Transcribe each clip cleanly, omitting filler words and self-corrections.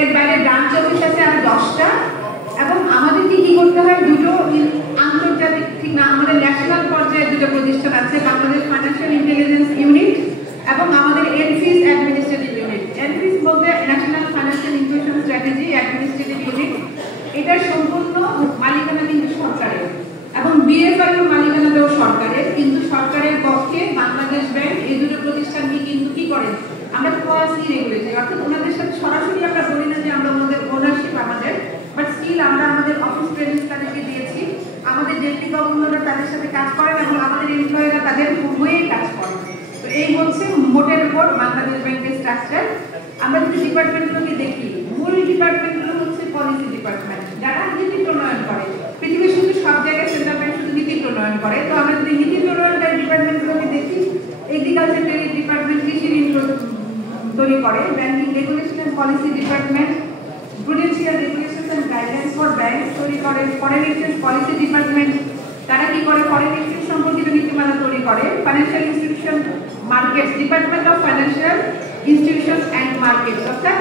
এর বাইরে branch office আছে আর 10টা, এবং আমাদেরকে কি করতে হয়, দুটো আন্তর্জাতিক ঠিক না আমাদের ন্যাশনাল পর্যায়ে দুটো প্রতিষ্ঠান আছে, বাংলাদেশ ফাইন্যান্সিয়াল ইন্টেলিজেন্স ইউনিট এবং আমাদের এনফিস অ্যাডমিনিস্ট্রেটিভ ইউনিট। এনফিস বলতে national financial inclusion strategy administrative unit, এটার সম্পূর্ণ মালিকানা কিন্তু সরকারের, এবং বিএফআইও মালিকানাটাও সরকারের, কিন্তু সরকারের পক্ষে বাংলাদেশ ব্যাংক এই দুটো প্রতিষ্ঠানকে কিন্তু কি করে, আমরা কোয়াসি রেগুলেটরি, অর্থাৎ ওনাদের সাথে সরাসরি আমরা বলি না যে আমরা ওনাদের ওনারশিপ আমাদের, বাট স্টিল আমরা আমাদের অফিস প্রেজেন্স তাদেরকে দিয়েছি, আমাদের ডেপুটি গভর্নররা তাদের সাথে কাজ করেন এবং আমাদের এমপ্লয়িরা তাদের হয়ে কাজ করেন। তো এই হচ্ছে মোটের উপর বাংলাদেশ ব্যাংকের স্ট্রাকচার। আমরা যদি ডিপার্টমেন্টগুলোকে দেখি, মূল ডিপার্টমেন্টগুলো হচ্ছে পলিসি ডিপার্টমেন্ট, যারা নীতি প্রণয়ন করে। পৃথিবীর শুধু সব জায়গায় সেন্ট্রাল ব্যাংক শুধু নীতি প্রণয়ন করে, তো আমরা যদি নীতি প্রণয়নকারী ডিপার্টমেন্টগুলোকে দেখি, এগ্রিকালচার ডিপার্টমেন্ট কৃষি ঋণ তৈরি করে, banking regulation and policy department prudential regulations and guidelines for banks তৈরি করে, ফরেন এক্সচেঞ্জ পলিসি ডিপার্টমেন্ট তারা কি করে, ফরেন এক্সচেঞ্জ সম্পর্কিত নীতিমালা তৈরি করে, financial institution markets department of financial institution and markets, অর্থাৎ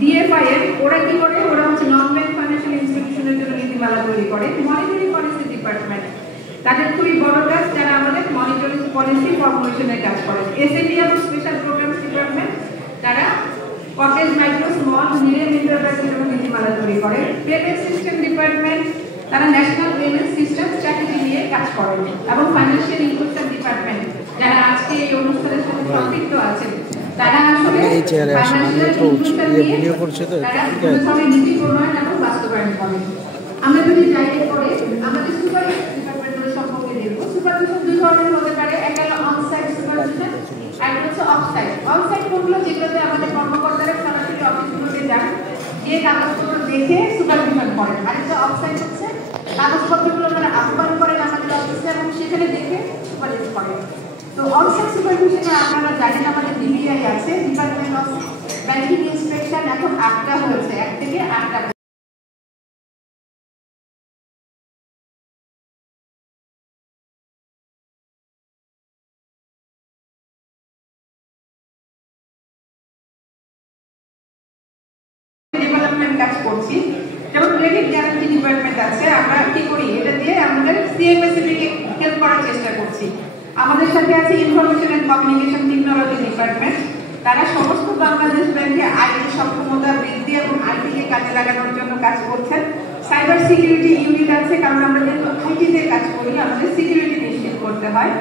ডিএফআইএম ওরা কি করে, ওরা হচ্ছে নন ব্যাংক ফাইন্যান্সিয়াল ইনস্টিটিউশনের জন্য নীতিমালা তৈরি করে। মনিটারি পলিসি ডিপার্টমেন্ট তাদের খুবই বড় কাজ, যারা আমাদের মনিটারি পলিসি ফর্মুলেশনের কাজ করে। এসএমই এবং স্পেশাল প্রোগ্রামস ডিপার্টমেন্ট তারা কর্পোরেট মাইক্রো স্মল মিডিয়াম এন্টারপ্রাইজের জন্য নীতিমালা তৈরি করে। পেমেন্ট সিস্টেম ডিপার্টমেন্ট তারা ন্যাশনাল পেমেন্ট সিস্টেম স্ট্র্যাটেজি নিয়ে কাজ করেন, এবং ফাইন্যান্সিয়াল ইনক্লুশন ডিপার্টমেন্ট যারা আজকে এই অনুষ্ঠানের সাথে সম্পৃক্ত আছেন, তারা আসলে ভিডিও করছে, তো নীতি প্রণয়ন এবং বাস্তবায়ন করেন। আমরা যদি ডাইরেক্ট করে আমাদের সুপারভিশন ডিপার্টমেন্টের সম্পর্কে দেখব, সুপারভিশন দুই ধরনের হতে পারে, একটা হলো অনসাইট সুপারভিশন আর একটা হচ্ছে অফসাইট। অনসাইট কোনগুলো, যেগুলোতে আমাদের কর্মকর্তারা সরাসরি অফিসগুলোতে যান, গিয়ে কাগজপত্র দেখে সুপারভিশন করেন, আর একটা অফসাইট হচ্ছে কাগজপত্রগুলো ওনারা আহ্বান করেন আমাদের অফিসে এবং সেখানে দেখে সুপারিশ করেন। তো অনসাইট সুপারভিশনে আপনারা জানেন আমাদের ডিবিআই আছে, ডিপার্টমেন্ট অফ ব্যাংকিং ইন্সপেকশন, এখন 8টা হয়েছে, 1 থেকে 8টা। ডেভেলপমেন্ট কাজ করছি, যেমন ক্রেডিট গ্যারান্টি ডিপার্টমেন্ট আছে, আমরা কি করি, এটা দিয়ে আমাদের সিএমএসএকে হেল্প করার চেষ্টা করছি। আমাদের সাথে আছে information and communication technology department, তারা সমস্ত বাংলাদেশ ব্যাংকে আইটি সক্ষমতা বৃদ্ধি এবং আইটিকে কাজে লাগানোর জন্য কাজ করছেন। সাইবার সিকিউরিটি ইউনিট আছে, কারণ আমরা যেহেতু আইটিতে কাজ করি আমাদের সিকিউরিটি নিশ্চিত করতে হয়।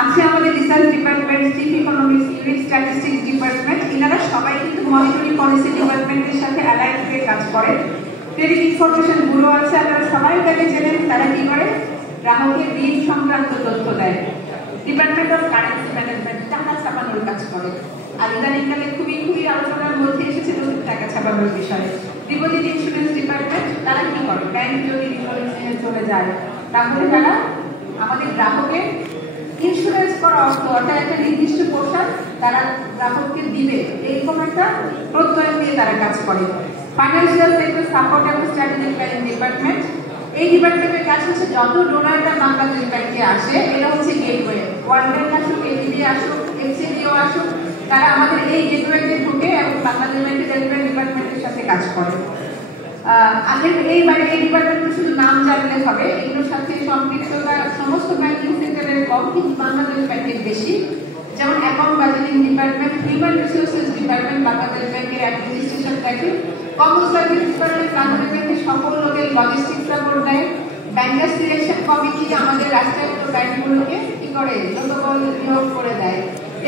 আছে আমাদের research department, chief economics unit, statistics department, এনারা সবাই কিন্তু মনিটরি পলিসি ডিপার্টমেন্টের সাথে অ্যালাইড হয়ে কাজ করেন। ক্রেডিট ইনফরমেশন ব্যুরো আছে, আপনারা সবাই তাকে চেনেন, তারা কি করে, গ্রাহকের ঋণ সংক্রান্ত তথ্য দেয়। ডিপার্টমেন্ট অফ কারেন্সি ম্যানেজমেন্ট টাকা ছাপানোর কাজ করে, আর ইদানিংকালে খুবই আলোচনার মধ্যে এসেছে নতুন টাকা ছাপানোর বিষয়ে। ডিপোজিট ইন্স্যুরেন্স ডিপার্টমেন্ট তারা কি করে, ব্যাংক যদি ইন্স্যুরেন্স নিয়ে চলে যায় তাহলে তারা আমাদের গ্রাহকের ইন্স্যুরেন্স করা অর্থ, অর্থাৎ একটা নির্দিষ্ট পোশাক তারা গ্রাহককে দিবে, এইরকম একটা প্রত্যয় দিয়ে তারা কাজ করে। ফাইন্যান্সিয়াল সেক্টর সাপোর্ট এবং স্ট্র্যাটেজিক প্ল্যানিং ডিপার্টমেন্ট, এই ডিপার্টমেন্টের কাজ হচ্ছে যত ডোনাররা বাংলাদেশ ব্যাংকে আসে, এটা হচ্ছে গেটওয়ে, ওয়ার্ল্ড ব্যাংক আসুক, এডিবি আসুক, এফসিডিও আসুক, তারা আমাদের এই গেটওয়েতে ঢুকে এবং বাংলাদেশ ব্যাংকের ডেভেলপমেন্ট ডিপার্টমেন্টের সাথে কাজ করে। এই ডিপার্টমেন্টে শুধু নাম জানলে হবে, এগুলোর সাথে সম্পৃক্ততা সমস্ত ব্যাংকিং সেক্টরের কম, কিন্তু বাংলাদেশ ব্যাংকের বেশি। যেমন account budgeting department, human resources department Bangladesh ব্যাংকের অ্যাডমিনিস্ট্রেশন দেখে, কমন সার্ভিস ডিপার্টমেন্ট বাংলাদেশ ব্যাংকের সকল লোকের লজিস্টিক্স সাপোর্ট দেয়। ব্যাংকার সিলেকশন কমিটি আমাদের রাষ্ট্রায়ত্ত ব্যাংকগুলোকে কি করে, যতবল নিয়োগ করে দেয়।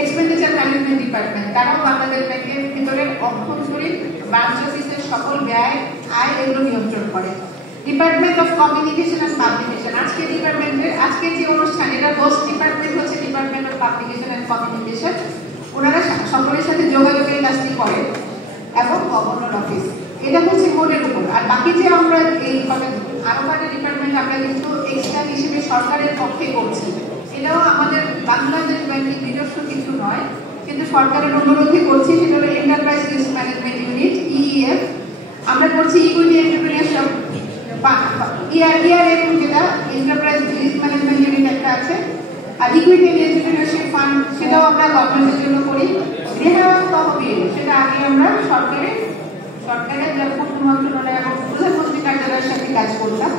এক্সপেন্ডিচার ম্যানেজমেন্ট ডিপার্টমেন্ট, তারাও বাংলাদেশ ব্যাংকের ভিতরে অভ্যন্তরীণ ব্রাঞ্চ অফিসের সকল ব্যয় আয় এগুলো নিয়ন্ত্রণ করে। Department of communication and publication, আজকে যে অনুষ্ঠান, এটা হোস্ট ডিপার্টমেন্ট হচ্ছে department of publication and communication, ওনারা সকলের সাথে যোগাযোগের কাজটি করে, এবং গভর্নর অফিস, এটা হচ্ছে মোটের উপর। আর বাকি যে আমরা এই আরো কয়েকটা ডিপার্টমেন্ট আমরা কিন্তু এক্সট্রা হিসেবে সরকারের পক্ষে করছি, এটাও আমাদের বাংলাদেশ ব্যাংকের নিজস্ব কিছু নয়, কিন্তু সরকারের অনুরোধে করছি, সেটা হলো enterprise risk management unit, EEF. আমরা করছি ইকুইটি এন্টারপ্রেনিয়রশিপ, ইআরএফ যেটা এন্টারপ্রাইজ রিস্ক ম্যানেজমেন্ট ইউনিট একটা আছে, আর ইকুইটি এন্টারপ্রেনিয়রশিপ ফান্ড সেটাও আমরা গভর্নমেন্টের জন্য করি। গৃহায়ন তহবিল, সেটা আগে আমরা সরকারি কাজ করতাম।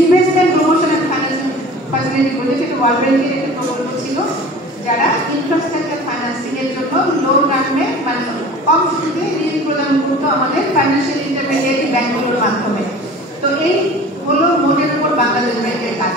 Investment promotion and financing facility বলে সেটা ওয়ার্ল্ড ব্যাংকের একটা প্রকল্প ছিল, যারা ইনফ্রাস্ট্রাকচার ফাইন্যান্সিং এর জন্য লো রানবে মানে কম সুদে ঋণ প্রদান করতো আমাদের ফাইন্যান্সিয়াল ইন্টারমিডিয়েট ব্যাংকগুলোর মাধ্যমে। তো এই হলো মোটের উপর বাংলাদেশ ব্যাংকের কাজ।